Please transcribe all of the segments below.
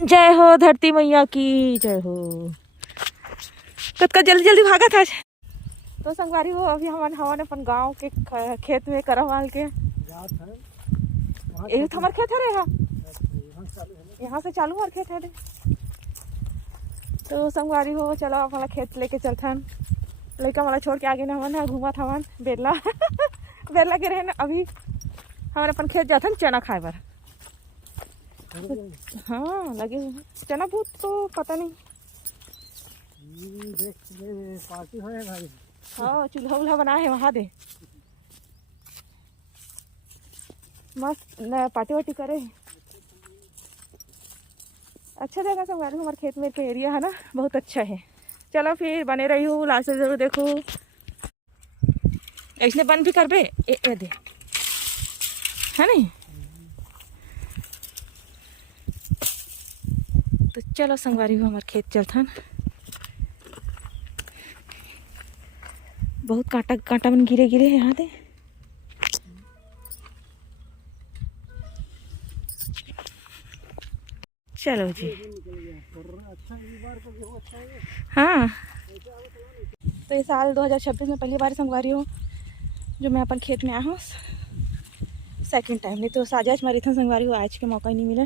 जय हो धरती मैया की जय हो। कत जल्दी जल्दी भागा था। तो संगवारी हो अभी हमारे अपन गांव के खेत में करम वाल के ये तो हमारे खेत है रे। यहाँ से चालू हमारे खेत है रे। तो संगवारी हो चलो अपना खेत लेके चलथन। लड़का वाला छोड़ के आगे न हवन है घूमा था बेरला बेरला के रहे न अभी हमारे अपन खेत जाथन चना खाए बर। हाँ लगे हुए चना भूत तो पता नहीं। पार्टी है भाई। हाँ चूल्हा उल्हा बना है वहाँ दे मस्त न पार्टी वार्टी करे। अच्छा जगह संगवारी हमारे खेत में के एरिया है ना बहुत अच्छा है। चलो फिर बने रही हूँ लास्ट से जरूर देखो। ऐसे बंद भी कर बे ए दे है नहीं। तो चलो संगवारी हूँ हमारे खेत चलथन। बहुत कांटा कांटा मन गिरे गिरे यहाँ दे। चलो जी हाँ। तो ये साल 2026 में पहली बार संगवारी हूँ जो मैं अपन खेत में आया हूँ सेकंड टाइम। नहीं तो साजाज मैराथन संगवारी हूँ आज के मौका ही नहीं मिला।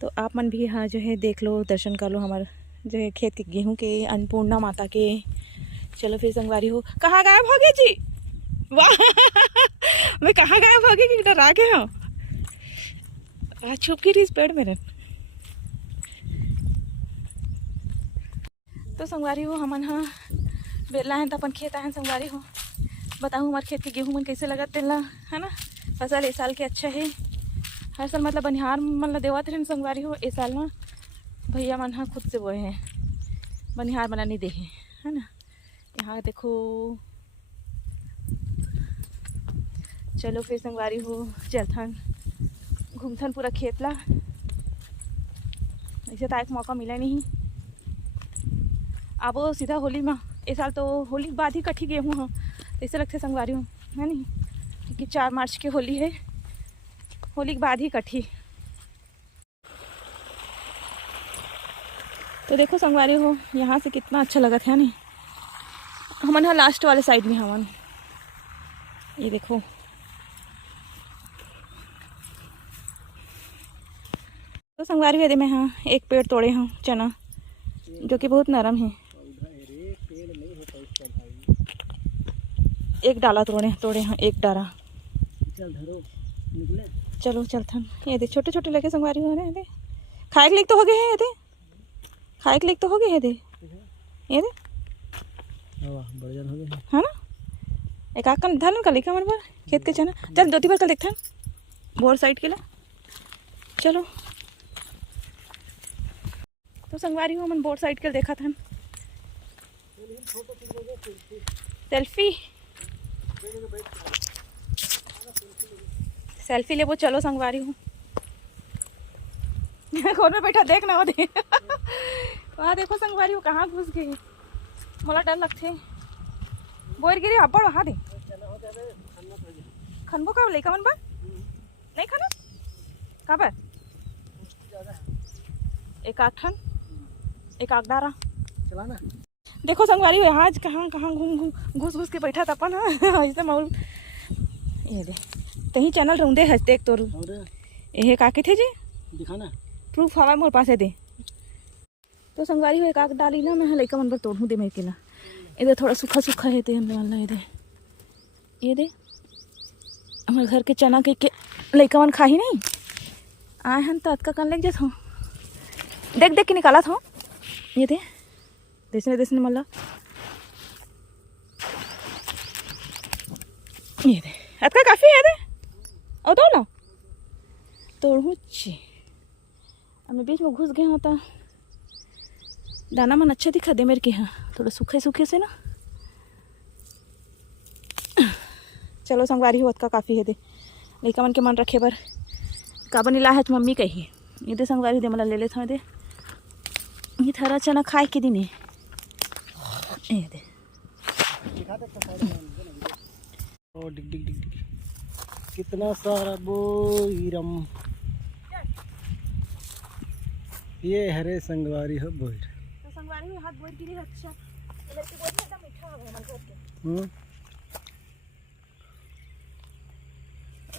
तो आप मन भी हाँ जो है देख लो दर्शन कर लो हमारे जो है खेत के गेहूँ के अन्नपूर्णा माता के। चलो फिर संगवारी हो कहाँ गायब हो गए जी। वाह मैं कहाँ गायब हो गई कि डरा के हो। छुप गई थी इस पेड़ में। तो संगवारी हो हमन हाँ बेला है तो अपन खेत आए हैं संगवारी हो। बताऊँ हमारे खेत के गेहूँ मन कैसे लगत तेला है ना। फसल इस साल के अच्छा है। हर साल मतलब बनिहार मन ला देवत रहे संगवारी हो। इस साल ना भैया मन हाँ खुद से बोए हैं बनिहार मना नहीं दे है ना। यहाँ देखो चलो फिर संगवारी हो चलथन घूमथन पूरा खेत ला। ऐसे तो एक मौका मिला नहीं। अब वो सीधा होली में इस साल तो होली के बाद ही कठी गेहूँ हाँ ऐसे लगते संगवारी हूँ है नहीं क्योंकि 4 मार्च की होली है। होली के बाद ही कठी। तो देखो संगवारी हो यहाँ से कितना अच्छा लगा था नहीं। हमन हाँ लास्ट वाले साइड में हमन ये देखो। तो संगवारी वेदे में हाँ एक पेड़ तोड़े हाँ चना जो कि बहुत नरम है। एक डाला तोड़े हाँ एक डारा। चलो चलथन ये दे छोटे छोटे लगे संगवारी हो रहे हैं। खाए के लिए तो हो गए हैं ये दे खाए के लिए तो हो गए हैं दे ये दे है ना। एक आक धन का लिखा मन पर खेत के चना चल 2-3 बार कल देखते हैं बोर साइड के लिए। चलो तो संगवारी हो मन बोर साइड के देखा था सेल्फी ले वो। चलो संगवारी हूँ कौन में बैठा देख ना हो दे वहाँ देखो संगवारी हूँ कहाँ घुस गई। मोला डर लगते बोर गिरी अब्बड़ वहाँ दे खनबो का लेका मन बा नहीं खाना कहाँ पर एक आठन एक आग डारा चलाना। देखो संगवारी हो यहाँ कहाँ कहाँ घुस घुस के बैठा था अपन ऐसे माहौल ये दे तही चैनल रौंदे हंसते एक तोर ये काके थे जी दिखाना प्रूफ हवा मोर पास है दे। तो संगवारी हो एक आग डाली ना मैं लड़का मन पर तोड़ू दे मेरे के ना इधर थोड़ा सूखा सूखा है दे हमने ये दे हमारे घर के चना के लड़का मन खा ही नहीं आए हम तो अतका कन लग जात हूँ देख देख के निकाला था ये दे देसने मतलब ये दे अतका काफ़ी है दे और तोड़ू ची अब मैं बीच में घुस गया होता दाना मन अच्छा दिखा दे मेरे के यहाँ थोड़ा सूखे सूखे से ना। चलो संगवारी हो अतका काफ़ी है दे लड़का मन के मन रखे बर का बनी ला है तो मम्मी कही ये दे संगवारी दे मला ले ले था दे ये थारा चना खाए के दिन है ये दे ओ डिग डिग डिग कितना सारा बोईरम ये हरे संगवारी हो बोल। तो संगवारी में हाथ बोल गिरी अच्छा लड़की बोल एकदम मीठा हो मन घर के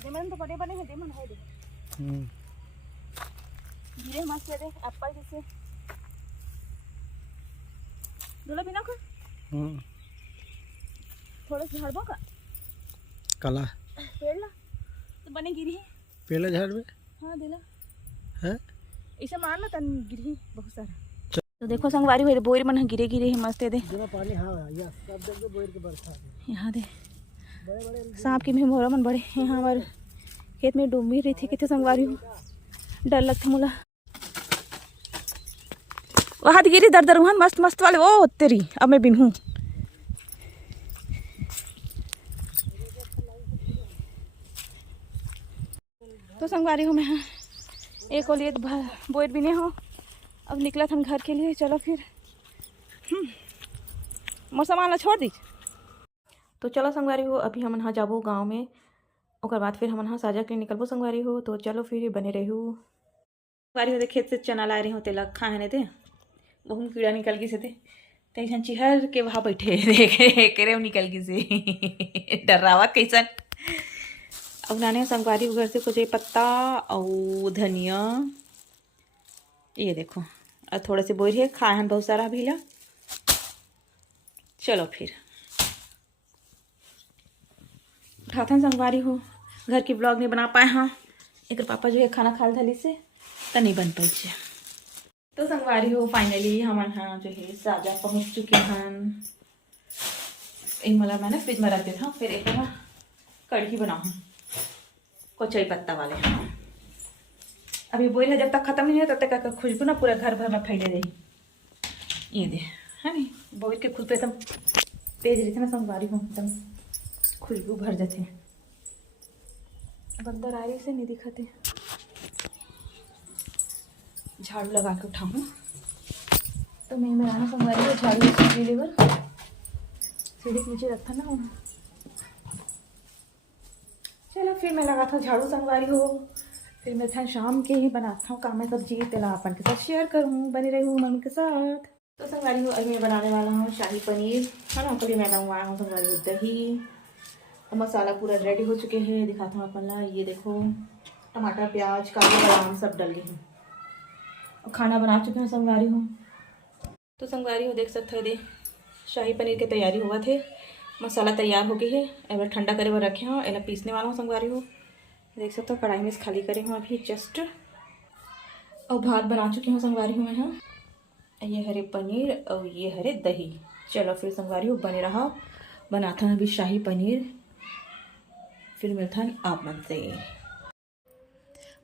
दे मन तो बड़े बड़े है दे मन है दे गिरे मस्त है दे एप्पल जैसे दूल्हा बिना को थोड़ा सा झाड़बो का कला पेड़ ला तो बने गिरी है पेड़ झाड़ में हाँ दिला है इसे मार ला तन गिरी बहुत सारा तो देखो संगवारी हुई बोर मन गिरे गिरे है मस्त है दे बिना पानी हाँ या सब जगह बोर के बरसात यहाँ दे बड़े बड़े सांप की भी मोरा मन बड़े यहाँ हमारे खेत में डूबी रही थी कितने संगवारी हूँ डर लगता मुला वो हाथ गिरी दर दर वहाँ मस्त मस्त वाले वो तेरी अब मैं बिन हूँ तो संगवारी हूँ मैं हाँ एक और लिए बोर भी नहीं हो अब निकला था हम घर के लिए चलो फिर मोर सामान छोड़ दी तो चलो संगवारी हो अभी हम यहाँ जाबो गाँव में और बाद फिर हम यहाँ साजा के निकलबो संगवारी हो तो चलो फिर बने रहू संगवारी हो खेत से चना ला रही हो तेल खा है ते बहुत कीड़ा निकल गई से थे तैसन चिहर के वहाँ बैठे देखे निकल गई से डरावत कैसन अब नाने संगवारी घर से कुछ पत्ता और धनिया ये देखो और थोड़े से बोर है खाए हैं बहुत सारा भी ला चलो फिर उठाते हैं संगवारी हो घर की ब्लॉग नहीं बना पाए हाँ एक पापा जो है खाना खा धली से तो नहीं बन पाई है तो संगवारी हो फाइनली हमारे यहाँ जो है साजा पहुँच चुके हैं एक मतलब मैंने फ्रिज में रख दिया था फिर एक ना कढ़ी बनाऊँ कोचई पत्ता वाले अभी बोल है जब तक खत्म नहीं है तब तक खुशबू ना पूरा घर भर में फैले रही ये दे है नहीं बोल के खुद पे एकदम तेज रही थी ना संगवारी को एकदम खुशबू भर जाते बंदर आ रही से नहीं दिखाते झाड़ू लगा के उठाऊँ तो मैं मेरा संगवारी को झाड़ू लेवर सीढ़ी के नीचे रखा ना चलो फिर मैं लगा था झाड़ू संगवारी हो फिर मैं था शाम के ही बनाता हूँ काम में सब्जी तेला अपन के साथ शेयर करूँ बने रही हूँ मम्मी के साथ तो संगवारी हो अभी मैं बनाने वाला हूँ शाही पनीर है ना कभी मैं मंगवाया हूँ संगवारी हो दही और मसाला पूरा रेडी हो चुके हैं दिखाता हूँ अपन ला ये देखो टमाटर प्याज काजू बादाम सब डल गए हैं और खाना बना चुके हैं संगवारी हो तो संगवारी हो देख सकते हो दे शाही पनीर की तैयारी हुआ थे मसाला तैयार हो गई है एबार ठंडा करे हुए रखे हैं एला पीसने वाला हूँ संगवारी हो देख सकते हो कढ़ाई में खाली करे हूँ अभी जस्ट और भात बना चुकी हूँ संगवारी हूँ मैं यहाँ ये हरे पनीर और ये हरे दही चलो फिर संगवारी हो बने रहा बनाता हूँ अभी शाही पनीर फिर मिलता है आप मन से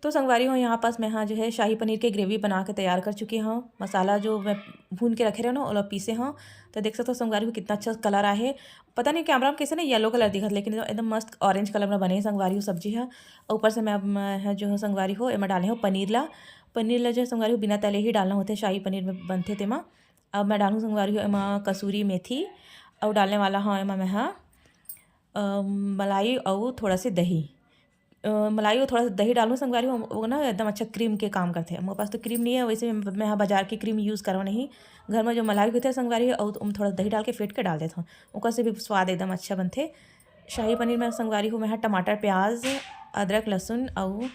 तो संगवारी हूँ यहाँ पास मैं यहाँ जो है शाही पनीर की ग्रेवी बना के तैयार कर चुकी हूँ मसाला जो मैं भून के रखे रहे ना और पीसे हूँ तो देख सकते हो संगवारी को कितना अच्छा कलर आया है पता नहीं कैमरा में कैसे ना येलो कलर दिखा लेकिन एकदम मस्त ऑरेंज कलर में बने संगवारी हो सब्जी है और ऊपर से मैं जो है संगवारी हो मैं डाले हो पनीर ला जो है संगवारी हो बिना तले ही डालना होते शाही पनीर में बनते थे माँ अब मैं डालूँ संगवारी हो एमा कसूरी मेथी और डालने वाला हाँ एमा मैं हाँ मलाई और थोड़ा से दही मलाई और थोड़ा सा दही डालूँ संगवारी वो ना एकदम अच्छा क्रीम के काम करते हैं मेरे पास तो क्रीम नहीं है वैसे मैं यहाँ बाजार की क्रीम यूज़ करूँ नहीं घर में जो मलाई होते हैं संगवारी और थोड़ा दही डाल के फेंट के डाल देता हूँ ओकर से भी स्वाद एकदम अच्छा बनते शाही पनीर में संगवारी हो मैं यहाँ टमाटर प्याज अदरक लहसुन और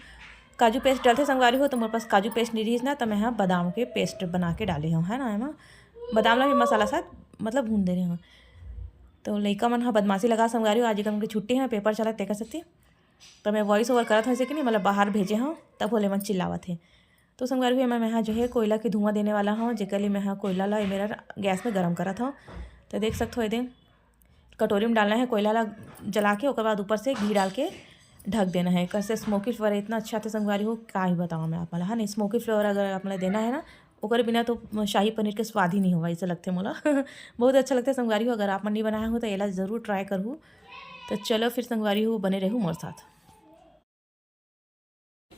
काजू पेस्ट डालते संगवारी हो तो मेरे पास काजू पेस्ट नहीं रही ना तो मैं यहाँ बादाम के पेस्ट बना के डाले हूँ है ना एमा बादाम ला भी मसाला साथ मतलब भून दे रहे हूँ तो लड़का मन हाँ बदमाशी लगा संगवारी हो आज एक उनकी छुट्टी है पेपर चला ते कर सकती तो मैं वॉइस ओवर करा था ऐसे कि नहीं मतलब बाहर भेजे हाँ तब बोले मन चिल्लावा थे तो संगवारी भी मैं यहाँ जो है कोयला के धुआं देने वाला हूँ जेकर लिए मैं यहाँ कोयला ला मेरा गैस में गर्म करा था तो देख सकते हो ये कटोरी में डालना है कोयला ला जला के उसके बाद ऊपर से घी डाल के ढक देना है कैसे स्मोकी फ्लेवर इतना अच्छा था संगवारी हो क्या ही बताऊँ मैं आप मला हाँ नहीं स्मोकी फ्लेवर अगर आप मला देना है ना ओकर बिना तो शाही पनीर के स्वाद ही नहीं होगा ऐसा लगते मोला बहुत अच्छा लगता है संगवारी हो अगर आप मन नहीं बनाया हो तो एला ज़रूर ट्राई करूँ तो चलो फिर संगवारी हो बने रहूँ मोर साथ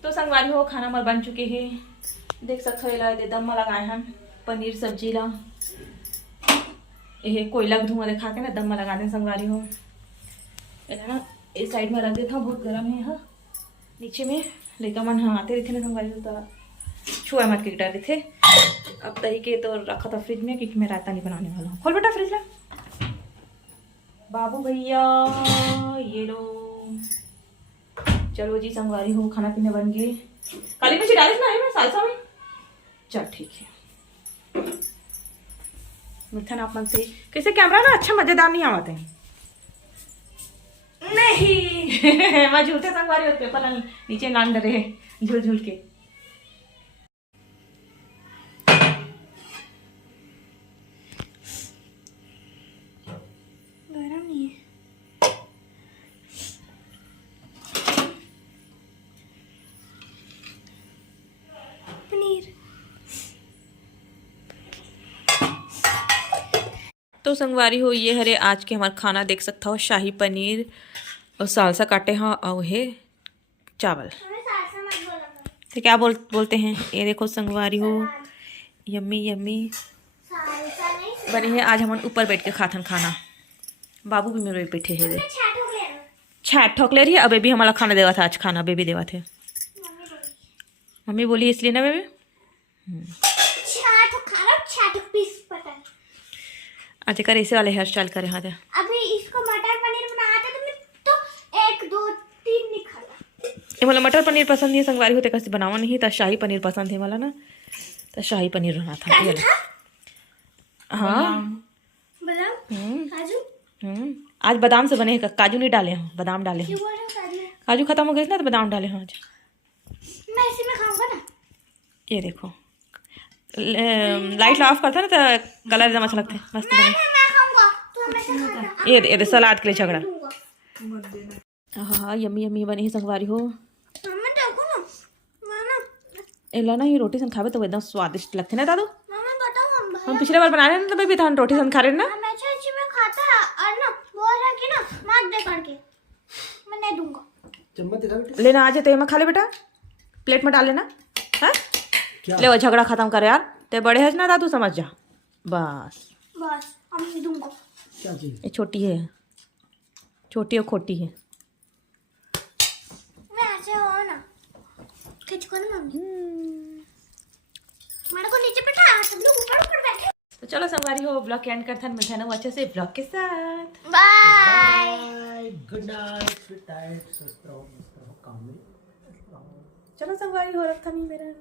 तो संगवारी हो खाना मर बन चुके हैं देख सकते हो एला दम लगाए हैं पनीर सब्जी ला ये कोयला का धुआं दिखा के ना दम लगा दें संगवारी हो एला ना इस साइड में रख देता हूँ बहुत गर्म है यहाँ नीचे में लेकर मन हाँ आते रहते ना संगवारी हो तो छुआ मत के डर रहे थे। अब दही के तो रखा था फ्रिज में क्योंकि मैं रायता नहीं बनाने वाला हूँ। खोल बेटा फ्रिज ला। बाबू भैया ये लो। चलो जी संगवारी हो, खाना पीना बन गए। काली मिर्ची डाली ना मैं सालसा में। चल ठीक है। मिथन आप मन से कैसे कैमरा ना अच्छा मजेदार नहीं आवाते हैं। नहीं मैं झूठे संगवारी होते पेपर नीचे नान डरे झूल झूल के। गरम नहीं है। पनीर तो संगवारी हो ये हरे आज के हमारा खाना देख सकता हो। शाही पनीर और सालसा काटे हैं और है चावल। तो क्या बोलते हैं ये देखो संगवारी हो। यम्मी यम्मी बनी है। आज हम ऊपर बैठ के खाथन खाना। बाबू भी मेरे बैठे है। छाट ठोक ले रही है। अब बेबी हमारा खाना देवा था। आज खाना बेबी देवा थे। मम्मी बोली इसलिए ना बेबी। आज कर ऐसे वाले हेयर स्टाइल करे हाँ। अभी इसको मटर पनीर बनाते तो 1 2 3 नहीं खाला। ये मतलब मटर पनीर पसंद नहीं संगवारी होते कैसे बनावा नहीं था। शाही पनीर पसंद है मला ना तो शाही पनीर बना था। ये हाँ बादाम काजू। आज बादाम से बने हैं। काजू नहीं डाले हैं, बादाम डाले हैं। काजू खत्म हो गए ना तो बादाम डाले हैं आज। मैं इसी में खाऊंगा ना। ये देखो लाइट ऑफ करता ना तो कलर एकदम अच्छा लगता है। मस्त बने। मैं खाऊंगा तू हमेशा खाता। ये सलाद के लिए झगड़ा। हाँ यम्मी यम्मी बनी है संगवारी हो। मम्मी देखो ना माना एला ना ये रोटी सन खावे तो एकदम स्वादिष्ट लगते ना दादू। मम्मी बताओ हम पिछले बार बना रहे ना तो बेबी था रोटी सन खा रहे ना। हमेशा इसी में खाता है और ना बोल रहा कि ना मत दे करके मैं नहीं दूंगा। चम्मच दिखा बेटा। लेना आज तो मैं खा ले बेटा। प्लेट में डाल लेना है। ले वो झगड़ा खत्म कर यार। ते बड़े है ना दादू समझ जा बस। बस हम नहीं दूंगा। क्या चीज? ये छोटी है, छोटी और खोटी है। मैं ऐसे हो ना खिंच को ना मम्मी मेरे को नीचे बैठा सब लोग ऊपर ऊपर बैठे। तो चलो संगवारी हो ब्लॉग के एंड करता मिलता है ना अच्छे से ब्लॉग के साथ। Bye good night sweet night. काम में चलो संगवारी हो रखा नहीं मेरा।